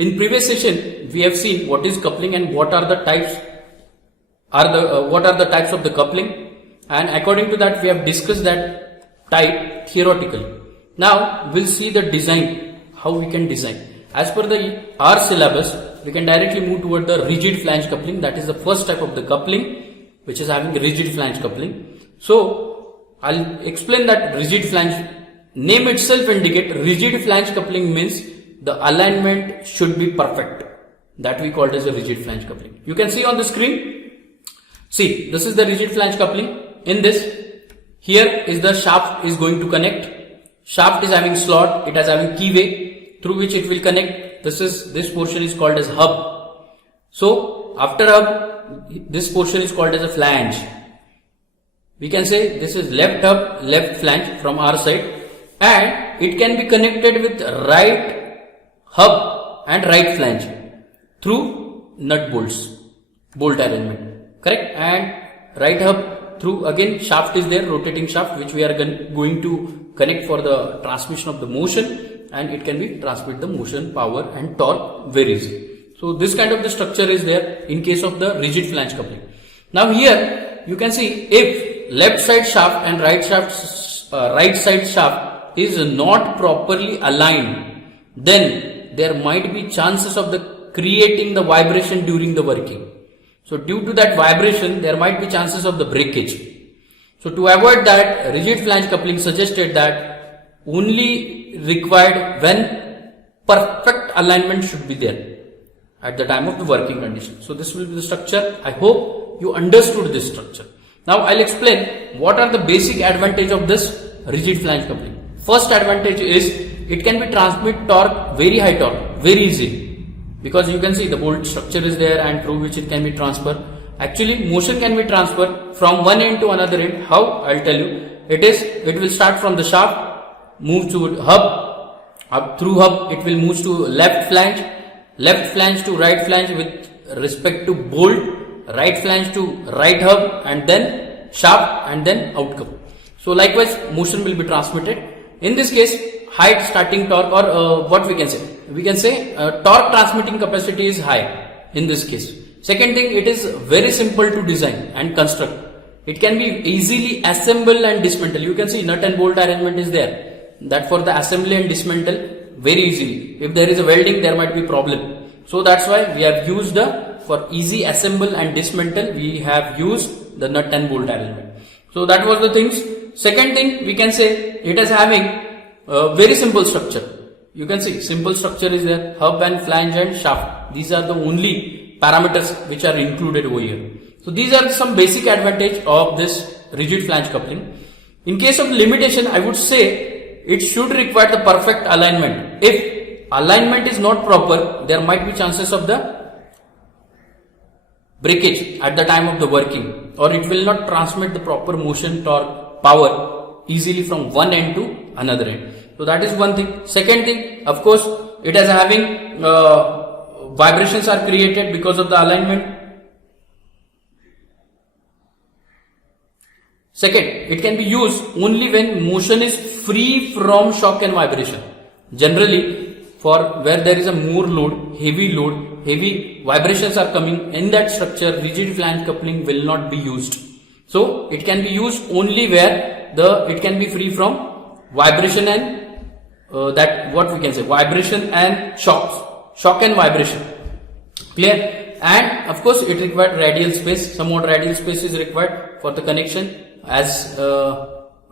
In previous session, we have seen what is coupling and what are the types of the coupling, and according to that we have discussed that type theoretically. Now we'll see the design, how we can design. As per our syllabus, we can directly move toward the rigid flange coupling. That is the first type of the coupling, which is having rigid flange coupling. So I'll explain that rigid flange. Name itself indicate rigid flange coupling means the alignment should be perfect. That we called as a rigid flange coupling. You can see on the screen. See, this is the rigid flange coupling. In this, here is the shaft is going to connect. Shaft is having slot. It has having keyway through which it will connect. This portion is called as hub. So after hub, this portion is called as a flange. We can say this is left hub, left flange from our side, and it can be connected with right hub and right flange through nut bolts, bolt arrangement, correct? And right hub through, again, shaft is there, rotating shaft, which we are going to connect for the transmission of the motion, and it can be transmit the motion, power and torque very easily. So this kind of the structure is there in case of the rigid flange coupling. Now here you can see if left side shaft and right side shaft is not properly aligned, then there might be chances of the creating the vibration during the working. So due to that vibration, there might be chances of the breakage. So to avoid that, rigid flange coupling suggested that only required when perfect alignment should be there at the time of the working condition. So this will be the structure. I hope you understood this structure. Now I'll explain what are the basic advantage of this rigid flange coupling. First advantage is it can be transmit torque, very high torque, very easily, because you can see the bolt structure is there and through which it can be transferred. Actually, motion can be transferred from one end to another end. How? I'll tell you. It will start from the shaft, move to hub, up through hub it will move to left flange to right flange with respect to bolt, right flange to right hub, and then shaft, and then outcome. So likewise motion will be transmitted. In this case, high starting torque, or what we can say torque transmitting capacity is high in this case. Second thing, it is very simple to design and construct. It can be easily assemble and dismantle. You can see nut and bolt arrangement is there, that for the assembly and dismantle very easily. If there is a welding, there might be problem. So that's why we have used for easy assemble and dismantle, we have used the nut and bolt arrangement. So that was the things. Second thing, we can say it is having a very simple structure. You can see simple structure is there, hub and flange and shaft. These are the only parameters which are included over here. So these are some basic advantage of this rigid flange coupling. In case of limitation, I would say it should require the perfect alignment. If alignment is not proper, there might be chances of the breakage at the time of the working, or it will not transmit the proper motion, torque, power easily from one end to another end. So that is one thing. Second thing, of course, it is having vibrations are created because of the alignment. Second, it can be used only when motion is free from shock and vibration. Generally, for where there is a more load, heavy vibrations are coming in that structure, rigid flange coupling will not be used. So it can be used only where it can be free from vibration and vibration and shock and vibration. Clear? And of course, it required radial space. Somewhat radial space is required for the connection, as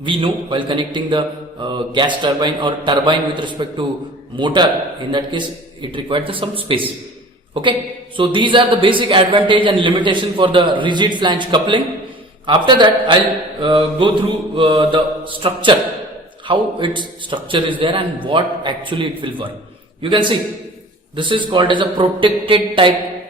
we know while connecting the gas turbine or turbine with respect to motor. In that case, it required some space. Okay, so these are the basic advantage and limitation for the rigid flange coupling. After that, I'll go through the structure, how its structure is there and what actually it will work. You can see this is called as a protected type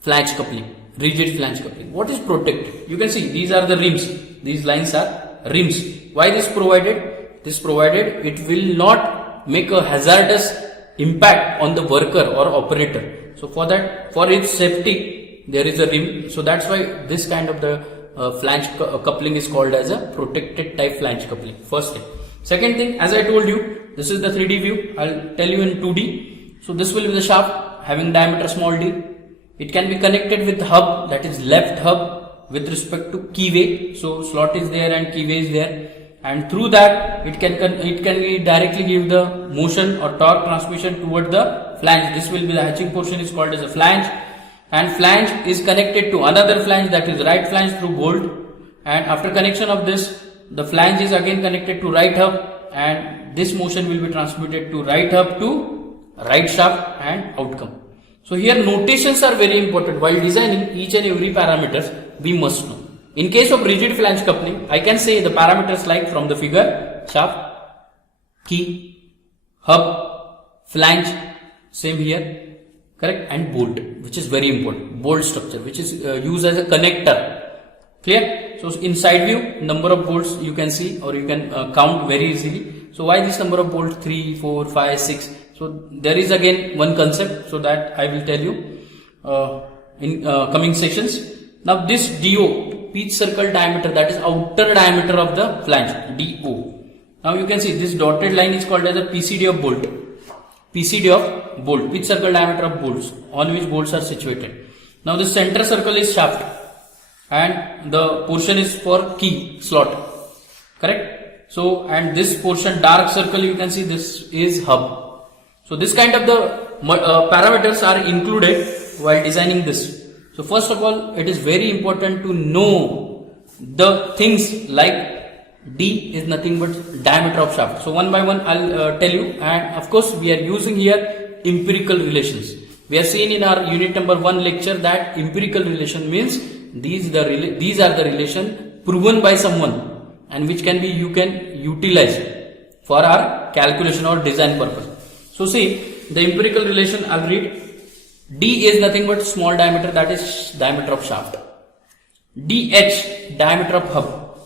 flange coupling, rigid flange coupling. What is protected? You can see these are the rims. These lines are rims. Why this provided? This provided it will not make a hazardous impact on the worker or operator. So for that, for its safety, there is a rim. So that's why this kind of the flange coupling is called as a protected type flange coupling. First thing. Second thing, as I told you, this is the 3D view. I'll tell you in 2D. So this will be the shaft having diameter small d. It can be connected with hub, that is left hub with respect to keyway. So slot is there and keyway is there, and through that it can be directly give the motion or torque transmission toward the flange. This will be the hatching portion is called as a flange, and flange is connected to another flange, that is right flange through bolt, and after connection of this, the flange is again connected to right hub, and this motion will be transmitted to right hub to right shaft and outcome. So here notations are very important. While designing each and every parameters we must know. In case of rigid flange coupling, I can say the parameters like from the figure: shaft, key, hub, flange, same here, correct, and bolt, which is very important. Bolt structure, which is used as a connector. Clear? So in side view, number of bolts you can see, or you can count very easily. So why this number of bolts? 3, 4, 5, 6. So there is again one concept, so that I will tell you in coming sessions. Now this DO, pitch circle diameter, that is outer diameter of the flange, DO. Now you can see this dotted line is called as a PCD of bolt. PCD of bolt, pitch circle diameter of bolts, on which bolts are situated. Now the center circle is shaft, and the portion is for key slot, correct? So, and this portion dark circle, you can see this is hub. So this kind of the parameters are included while designing this. So first of all, it is very important to know the things like D is nothing but diameter of shaft. So one by one I'll tell you, and of course we are using here empirical relations. We have seen in our unit number 1 lecture that empirical relation means these are the relation proven by someone and which can be you can utilize for our calculation or design purpose. So see the empirical relation, I'll read. D is nothing but small diameter, that is diameter of shaft. DH, diameter of hub.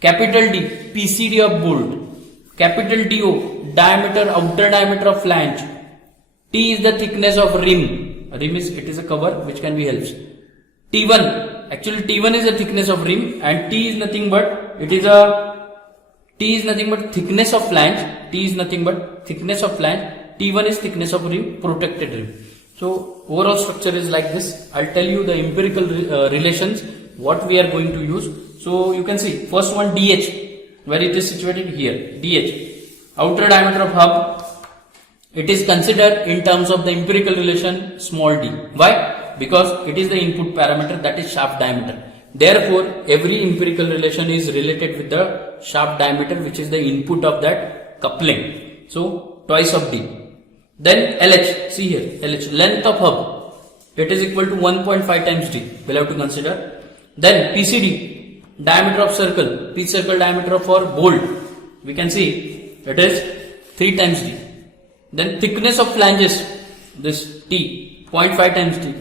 Capital D, PCD of bolt. Capital DO, diameter, outer diameter of flange. T is the thickness of rim. Rim is, it is a cover which can be helps. T1, actually T1 is the thickness of rim, and T is nothing but thickness of flange. T is nothing but thickness of flange. T1 is thickness of rim, protected rim. So overall structure is like this. I'll tell you the empirical relations what we are going to use. So you can see first one DH, where it is situated here. DH, outer diameter of hub. It is considered in terms of the empirical relation small d. Why? Because it is the input parameter, that is shaft diameter. Therefore, every empirical relation is related with the shaft diameter, which is the input of that coupling. So twice of d. Then LH, see here, LH, length of hub, it is equal to 1.5 times d, we'll have to consider. Then PCD, diameter of circle, pitch circle diameter for bolt, we can see it is 3 times d. Then thickness of flanges, this T, 0.5 times d.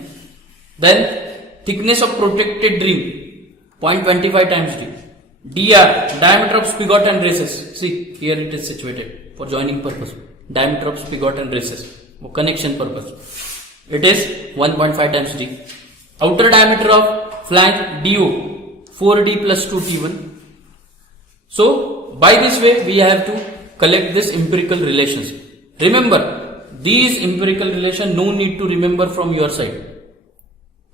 Then thickness of protected rim, 0.25 times d. DR, diameter of spigot and races, see here it is situated for joining purpose. Diameter of spigot and races for connection purpose, it is 1.5 times d. Outer diameter of flange DO, 4d plus 2t1. So by this way we have to collect this empirical relations. Remember these empirical relation, no need to remember from your side,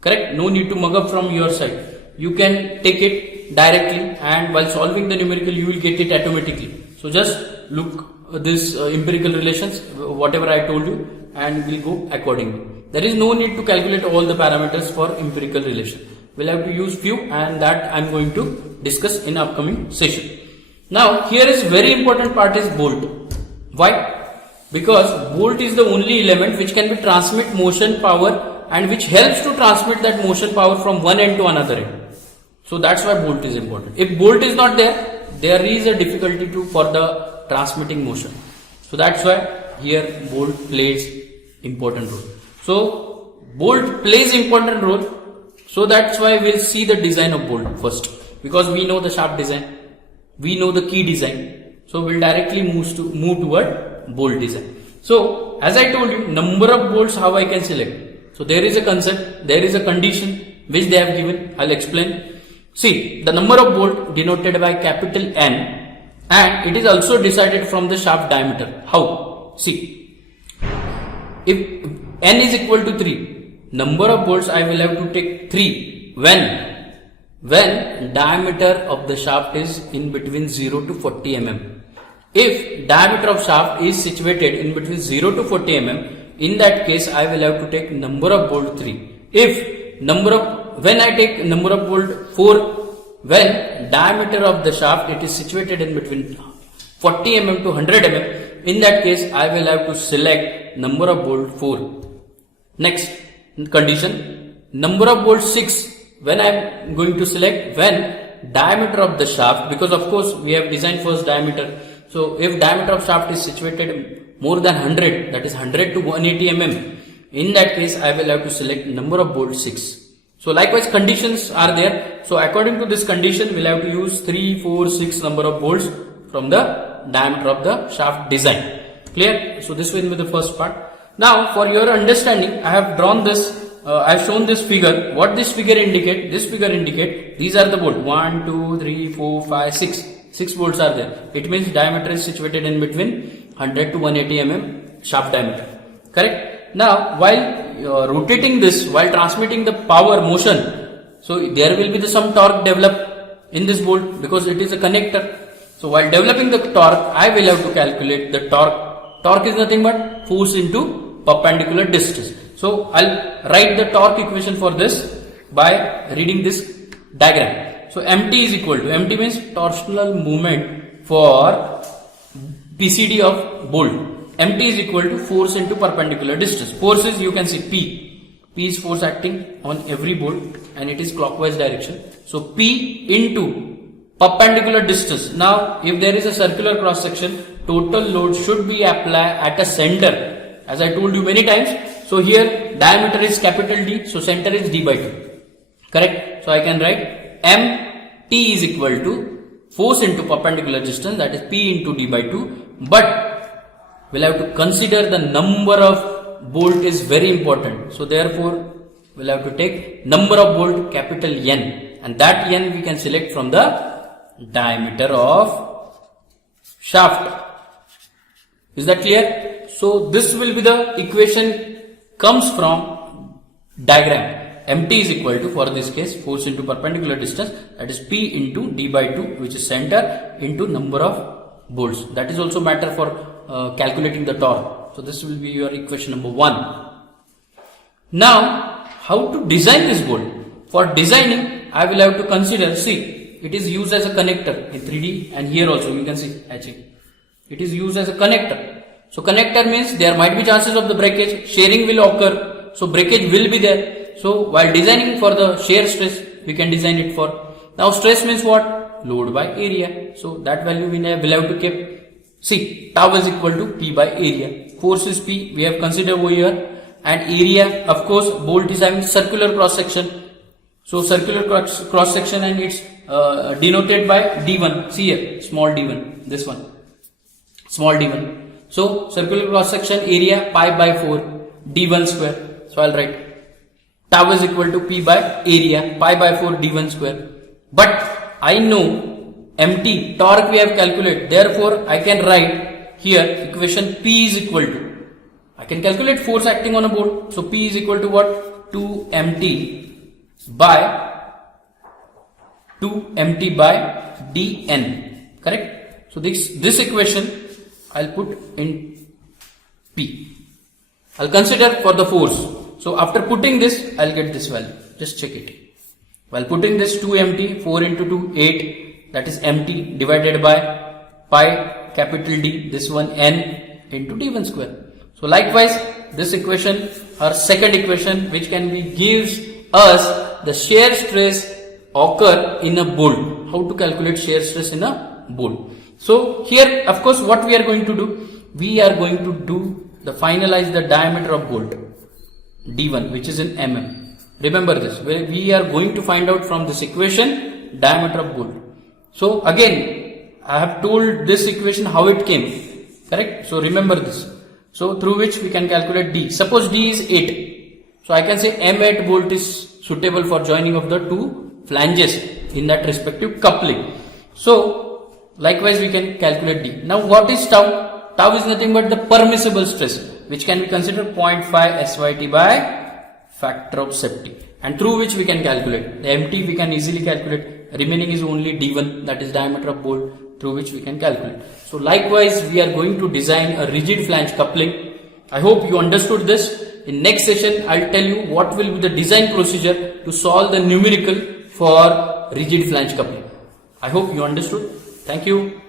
correct? No need to mug up from your side. You can take it directly, and while solving the numerical you will get it automatically. So just look this empirical relations, whatever I told you, and we'll go accordingly. There is no need to calculate all the parameters for empirical relation. We'll have to use few, and that I'm going to discuss in upcoming session. Now here is very important part is bolt. Why? Because bolt is the only element which can be transmit motion power and which helps to transmit that motion power from one end to another end. So that's why bolt is important. If bolt is not there, there is a difficulty for the transmitting motion. So that's why here bolt plays important role. So bolt plays important role. So that's why we'll see the design of bolt first, because we know the shaft design, we know the key design. So we'll directly move toward bolt design. So as I told you, number of bolts how I can select. So there is a concept, there is a condition which they have given. I'll explain. See, the number of bolt denoted by capital N, and it is also decided from the shaft diameter. How? See, if n is equal to 3, number of bolts I will have to take 3 when diameter of the shaft is in between 0 to 40 mm. If diameter of shaft is situated in between 0 to 40 mm, in that case I will have to take number of bolt 3. If when I take number of bolt 4, when diameter of the shaft it is situated in between 40 mm to 100 mm, in that case I will have to select number of bolt 4. Next condition, number of bolt 6, when I am going to select when diameter of the shaft, because of course we have designed first diameter. So if diameter of shaft is situated more than 100, that is 100 to 180 mm, in that case I will have to select number of bolt 6. So likewise conditions are there. So according to this condition, we'll have to use 3, 4, 6 number of bolts from the diameter of the shaft design. Clear? So this will be the first part. Now for your understanding, I have drawn this, I have shown this figure. What this figure indicate? This figure indicate these are the bolts. 1, 2, 3, 4, 5, 6. 6 bolts are there. It means diameter is situated in between 100 to 180 mm shaft diameter. Correct? Now while rotating this, while transmitting the power motion, so there will be some torque develop in this bolt because it is a connector. So while developing the torque, I will have to calculate the torque. Torque is nothing but force into perpendicular distance. So I'll write the torque equation for this by reading this diagram. So MT is equal to, MT means torsional moment for PCD of bolt. MT is equal to force into perpendicular distance. Force is, you can see P. P is force acting on every bolt and it is clockwise direction. So P into perpendicular distance. Now if there is a circular cross section, total load should be applied at a center. As I told you many times. So here diameter is capital D. So center is D by 2. Correct? So I can write MT is equal to force into perpendicular distance, that is P into D by 2. But we'll have to consider the number of bolt is very important. So therefore we'll have to take number of bolt capital N, and that N we can select from the diameter of shaft. Is that clear? So this will be the equation comes from diagram. MT is equal to, for this case, force into perpendicular distance, that is P into D by 2, which is center, into number of bolts. That is also matter for calculating the torque. So this will be your equation number 1. Now how to design this bolt? For designing, I will have to consider, see, it is used as a connector in 3D, and here also you can see hatching. It is used as a connector. So connector means there might be chances of the breakage, shearing will occur, so breakage will be there. So while designing for the shear stress, we can design it for. Now stress means what? Load by area. So that value we will have to keep. See, tau is equal to P by area. Force is P, we have considered over here. And area, of course, bolt is having circular cross section. So circular cross section, and it's denoted by D1. See here, small d1, this one, small d1. So circular cross section area pi by 4, d1 square. So I'll write tau is equal to P by area, pi by 4 d1 square. But I know MT, torque we have calculated. Therefore, I can write here equation P is equal to, I can calculate force acting on a bolt. So P is equal to what? 2MT by dn. Correct? So this equation I'll put in P. I'll consider for the force. So after putting this, I'll get this value. Just check it. While putting this 2MT, 4 into 2, 8. That is MT divided by pi capital D. This one N into D1 square. So likewise, this equation or second equation which can be gives us the shear stress occur in a bolt. How to calculate shear stress in a bolt. So here, of course, what we are going to do? We are going to do the finalize the diameter of bolt. D1, which is in mm. Remember this, we are going to find out from this equation diameter of bolt. So again, I have told this equation how it came. Correct? So remember this. So through which we can calculate D. Suppose D is 8. So I can say M8 bolt is suitable for joining of the two flanges in that respective coupling. So likewise we can calculate D. Now what is tau? tau is nothing but the permissible stress, which can be considered 0.5 SYT by factor of safety, and through which we can calculate. The MT we can easily calculate. Remaining is only D1, that is diameter of bolt, through which we can calculate. So likewise, we are going to design a rigid flange coupling. I hope you understood this. In next session, I'll tell you what will be the design procedure to solve the numerical for rigid flange coupling. I hope you understood. Thank you.